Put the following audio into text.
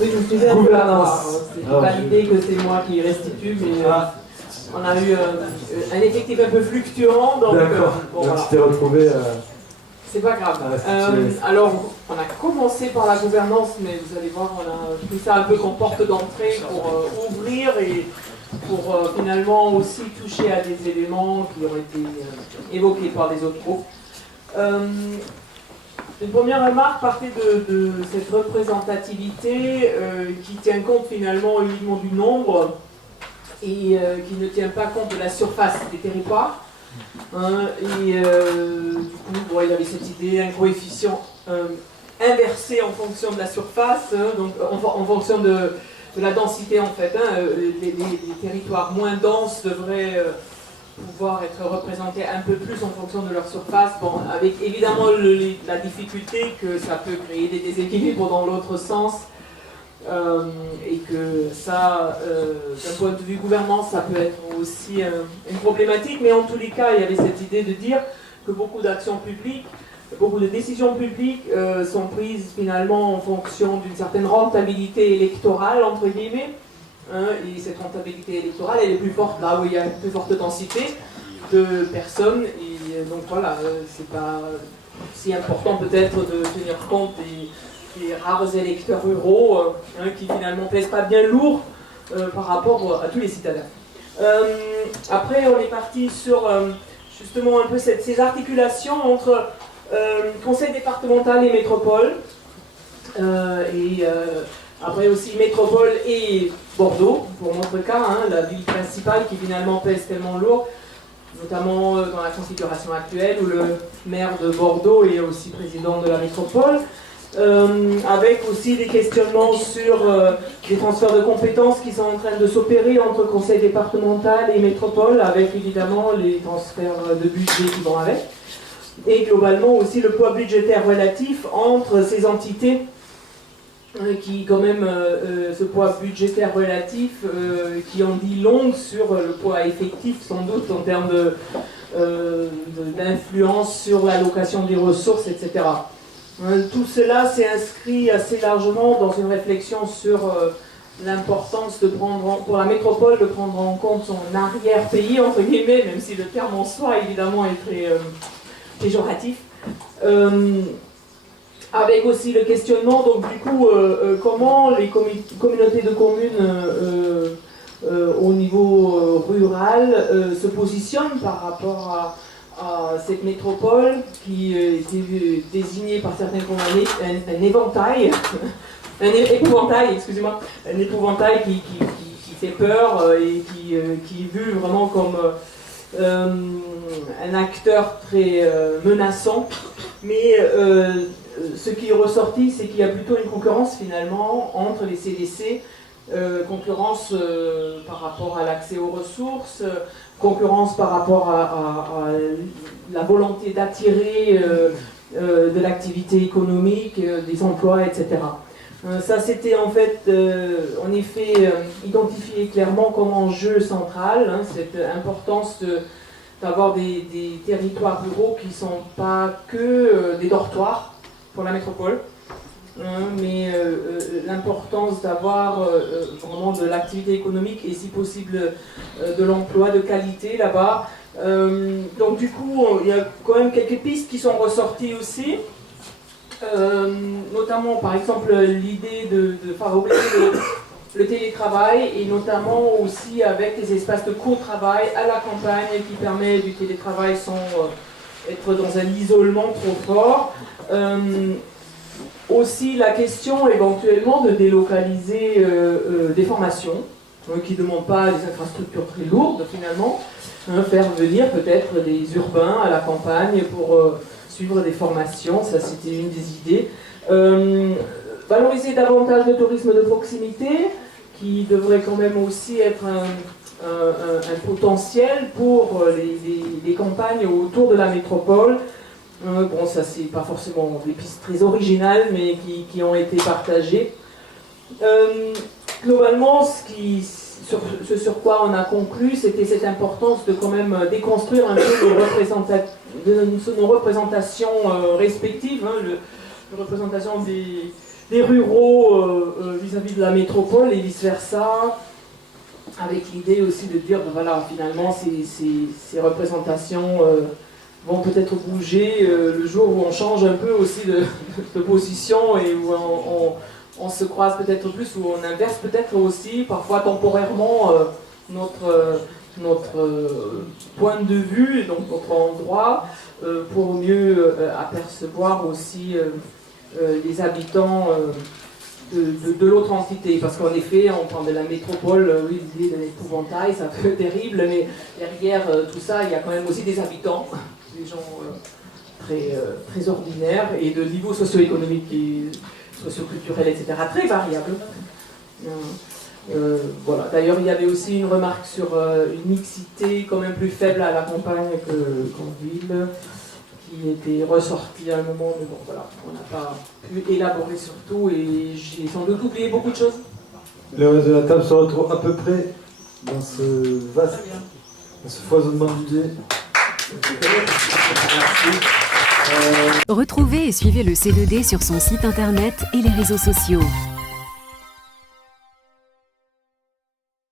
Oui, je me suis un peu à voir. C'est pas l'idée que c'est moi qui restitue, mais on a eu un effectif un peu fluctuant. D'accord, bon, donc voilà. tu t'es retrouvé... C'est pas grave. Alors, on a commencé par la gouvernance, mais vous allez voir, on a pris ça un peu comme porte d'entrée pour ouvrir et pour finalement aussi toucher à des éléments qui ont été évoqués par les autres groupes. Une première remarque partait de cette représentativité qui tient compte finalement uniquement du nombre et qui ne tient pas compte de la surface des territoires. Du coup, bon, il y avait cette idée, un coefficient inversé en fonction de la surface, donc en fonction de la densité en fait. Les territoires moins denses devraient pouvoir être représentés un peu plus en fonction de leur surface, bon, avec évidemment la difficulté que ça peut créer des déséquilibres dans l'autre sens. Et que ça, d'un point de vue gouvernance, ça peut être aussi une problématique, mais en tous les cas, il y avait cette idée de dire que beaucoup d'actions publiques, beaucoup de décisions publiques sont prises finalement en fonction d'une certaine rentabilité électorale, entre guillemets, et cette rentabilité électorale, elle est plus forte là où il y a une plus forte densité de personnes, et donc voilà, c'est pas si important peut-être de tenir compte des rares électeurs ruraux qui finalement pèsent pas bien lourd par rapport à tous les citadins. Après, on est parti sur justement un peu ces articulations entre conseil départemental et métropole, après aussi métropole et Bordeaux, pour notre cas, la ville principale qui finalement pèse tellement lourd, notamment dans la configuration actuelle où le maire de Bordeaux est aussi président de la métropole. Avec aussi des questionnements sur les transferts de compétences qui sont en train de s'opérer entre conseil départemental et métropole, avec évidemment les transferts de budget qui vont avec, et globalement aussi le poids budgétaire relatif entre ces entités qui quand même, ce poids budgétaire relatif qui en dit long sur le poids effectif sans doute en termes d'influence sur l'allocation des ressources, etc. Tout cela s'est inscrit assez largement dans une réflexion sur l'importance de pour la métropole de prendre en compte son arrière-pays, entre guillemets, même si le terme en soi évidemment est très péjoratif. Avec aussi le questionnement, donc du coup, comment les communautés de communes au niveau rural se positionnent par rapport à cette métropole qui était désignée par certains comme un éventail, un épouvantail, excusez-moi, un épouvantail qui fait peur et qui est vu vraiment comme un acteur très menaçant. Mais ce qui est ressorti, c'est qu'il y a plutôt une concurrence finalement entre les CDC, concurrence par rapport à l'accès aux ressources, concurrence par rapport à la volonté d'attirer de l'activité économique, des emplois, etc. Ça, c'était en fait, en effet, identifié clairement comme enjeu central, cette importance d'avoir des territoires ruraux qui ne sont pas que des dortoirs pour la métropole, mais l'importance d'avoir vraiment de l'activité économique et si possible de l'emploi de qualité là-bas. Donc du coup, il y a quand même quelques pistes qui sont ressorties aussi, notamment par exemple l'idée de favoriser le télétravail et notamment aussi avec les espaces de co-travail à la campagne qui permet du télétravail sans être dans un isolement trop fort. Aussi la question éventuellement de délocaliser des formations qui ne demandent pas des infrastructures très lourdes finalement, faire venir peut-être des urbains à la campagne pour suivre des formations, ça c'était une des idées. Valoriser davantage le tourisme de proximité qui devrait quand même aussi être un potentiel pour les campagnes autour de la métropole. Bon, ça c'est pas forcément des pistes très originales, mais qui ont été partagées. Globalement, ce sur quoi on a conclu, c'était cette importance de quand même déconstruire un peu nos représentations respectives. une représentation des ruraux vis-à-vis de la métropole et vice-versa, avec l'idée aussi de dire, ben voilà, finalement, ces représentations vont peut-être bouger le jour où on change un peu aussi de position et où on se croise peut-être plus, où on inverse peut-être aussi, parfois temporairement, notre point de vue, donc notre endroit, pour mieux apercevoir aussi les habitants de l'autre entité. Parce qu'en effet, on parle de la métropole, oui, l'idée d'un épouvantail, c'est un peu terrible, mais derrière tout ça, il y a quand même aussi des habitants, des gens très ordinaires et de niveau socio-économique et socio-culturel, etc., très variables. Voilà. D'ailleurs, il y avait aussi une remarque sur une mixité quand même plus faible à la campagne qu'en ville, qui était ressortie à un moment, mais bon, voilà, on n'a pas pu élaborer sur tout et j'ai sans doute oublié beaucoup de choses. Le reste de la table se retrouve à peu près dans ce vaste, dans ce foisonnement d'idées. Retrouvez et suivez le C2D sur son site internet et les réseaux sociaux.